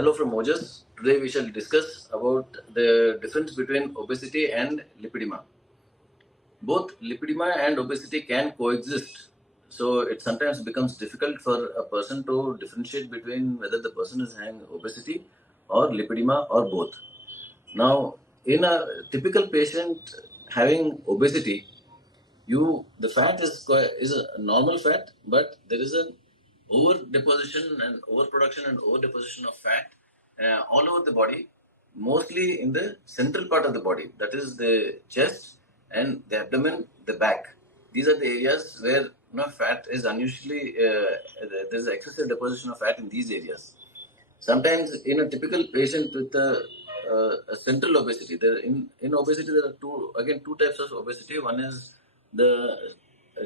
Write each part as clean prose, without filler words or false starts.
Hello from Mojas. Today we shall discuss about the difference between obesity and lipedema. Both lipedema and obesity can coexist. So it sometimes becomes difficult for a person to differentiate between whether the person is having obesity or lipedema or both. Now, in a typical patient having obesity, the fat is a normal fat, but there is an over deposition and overproduction and over deposition of fat all over the body, mostly in the central part of the body, that is the chest and the abdomen, the back. These are the areas where fat is unusually there is excessive deposition of fat in these areas. Sometimes in a typical patient with a central obesity, in obesity there are two types of obesity. One is the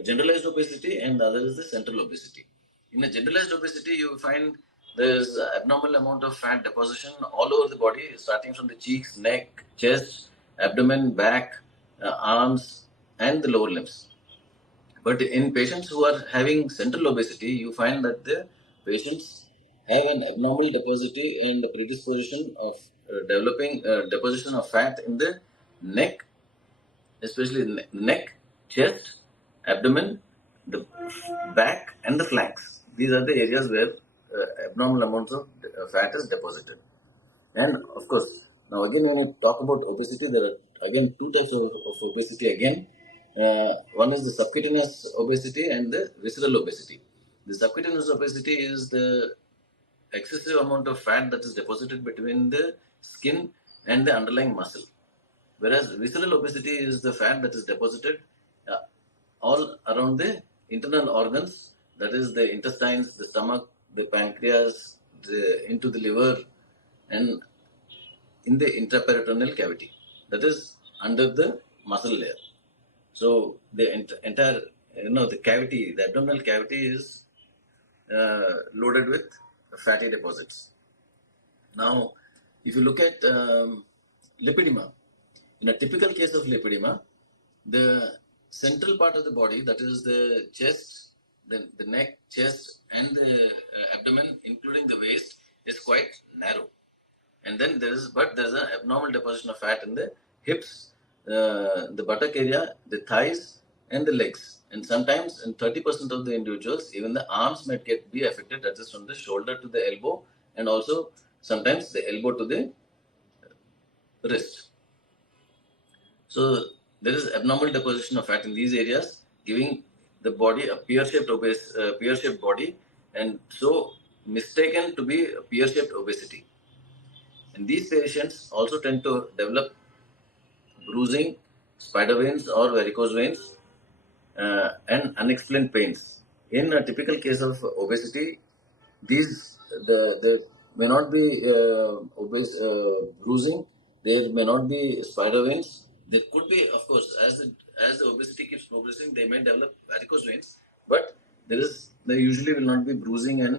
generalized obesity and the other is the central obesity. In a generalized obesity, you find there's abnormal amount of fat deposition all over the body, starting from the cheeks, neck, chest, abdomen, back, arms, and the lower limbs. But in patients who are having central obesity, you find that the patients have an abnormal deposity and the predisposition of developing deposition of fat in the neck, especially neck, chest, abdomen, the back, and the flanks. These are the areas where abnormal amounts of fat is deposited. And of course, now again when we talk about obesity, there are again two types of obesity again. One is the subcutaneous obesity and the visceral obesity. The subcutaneous obesity is the excessive amount of fat that is deposited between the skin and the underlying muscle. Whereas visceral obesity is the fat that is deposited all around the internal organs, that is the intestines, the stomach, the pancreas, into the liver, and in the intraperitoneal cavity, that is under the muscle layer. So the entire, the cavity, the abdominal cavity is loaded with fatty deposits. Now, if you look at lipedema, in a typical case of lipedema, the central part of the body, that is the chest, the neck, chest, and the abdomen, including the waist, is quite narrow. And then there's an abnormal deposition of fat in the hips, the buttock area, the thighs, and the legs. And sometimes in 30% of the individuals, even the arms might be affected, that is from the shoulder to the elbow, and also sometimes the elbow to the wrist. So there is abnormal deposition of fat in these areas, giving the body a pear-shaped body, and so mistaken to be a pear-shaped obesity. And these patients also tend to develop bruising, spider veins or varicose veins, and unexplained pains. In a typical case of obesity, these the may not be bruising, there may not be spider veins. There could be, of course, as the obesity keeps progressing, they may develop varicose veins, but there usually will not be bruising and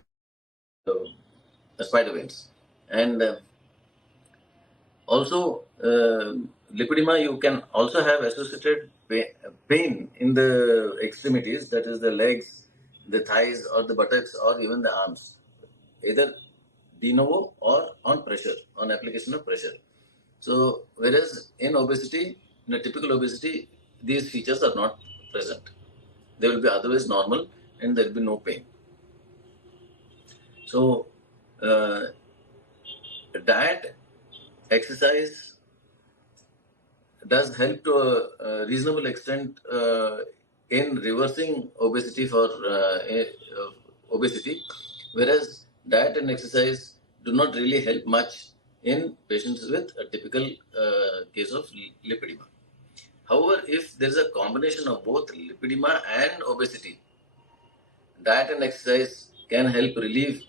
spider veins. And also, lipedema, you can also have associated pain in the extremities, that is the legs, the thighs, or the buttocks, or even the arms, either de novo or on application of pressure. So, whereas in obesity, in a typical obesity, these features are not present. They will be otherwise normal and there will be no pain. So, diet, exercise does help to a reasonable extent in reversing obesity whereas diet and exercise do not really help much in patients with a typical case of lipedema. However, if there is a combination of both lipedema and obesity, diet and exercise can help relieve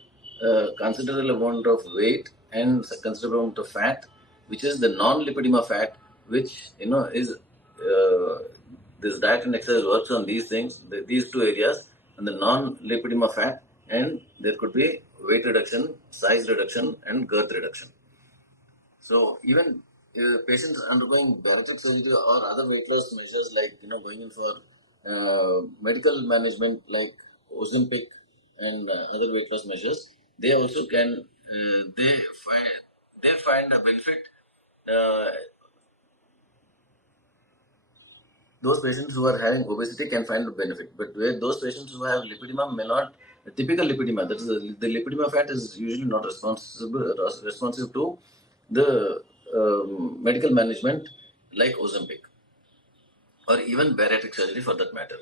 considerable amount of weight and considerable amount of fat, which is the non-lipedema fat, which is this diet and exercise works on these things, these two areas, and the non-lipedema fat, and there could be weight reduction, size reduction, and girth reduction. So even patients undergoing bariatric surgery or other weight loss measures, like going in for medical management like Ozempic and other weight loss measures, they also can they find a benefit. Uh, those patients who are having obesity can find a benefit, but where those patients who have lipedema may not. A typical lipedema, that is the lipedema fat, is usually not responsive to the medical management like Ozempic or even bariatric surgery for that matter.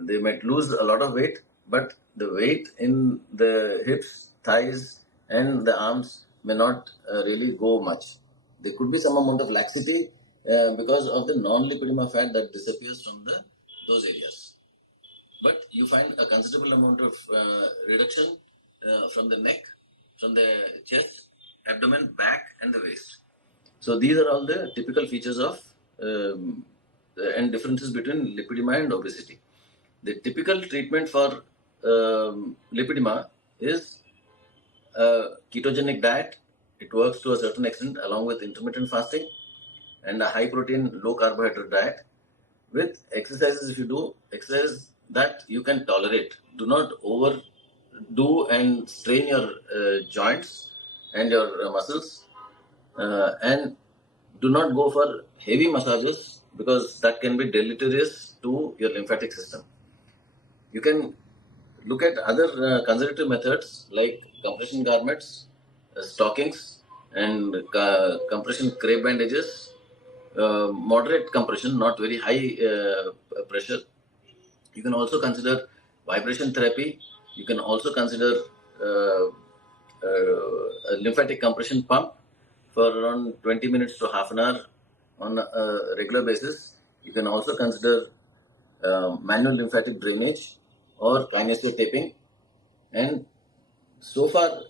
They might lose a lot of weight, but the weight in the hips, thighs, and the arms may not really go much. There could be some amount of laxity because of the non-lipedema fat that disappears from those areas. But you find a considerable amount of reduction from the neck, from the chest, abdomen, back, and the waist. So these are all the typical features of and differences between lipedema and obesity. The typical treatment for lipedema is a ketogenic diet. It works to a certain extent along with intermittent fasting and a high protein, low carbohydrate diet. With exercises, if you do exercise that you can tolerate, do not overdo and strain your joints and your muscles, and do not go for heavy massages because that can be deleterious to your lymphatic system. You can look at other conservative methods like compression garments, stockings, and compression crepe bandages, moderate compression, not very high pressure. You can also consider vibration therapy. You can also consider a lymphatic compression pump for around 20 minutes to half an hour on a regular basis. You can also consider manual lymphatic drainage or kinesiotaping. And so far,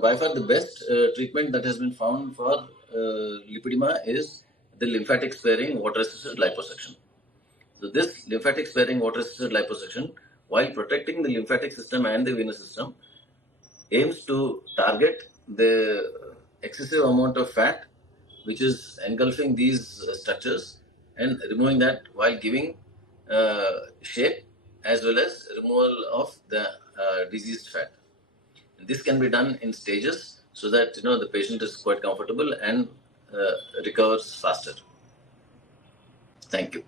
by far the best treatment that has been found for lipedema is the lymphatic sparing water-assisted liposuction. So this lymphatic sparing water-assisted liposuction, while protecting the lymphatic system and the venous system, aims to target the excessive amount of fat which is engulfing these structures and removing that while giving shape as well as removal of the diseased fat. This can be done in stages so that the patient is quite comfortable and recovers faster. Thank you.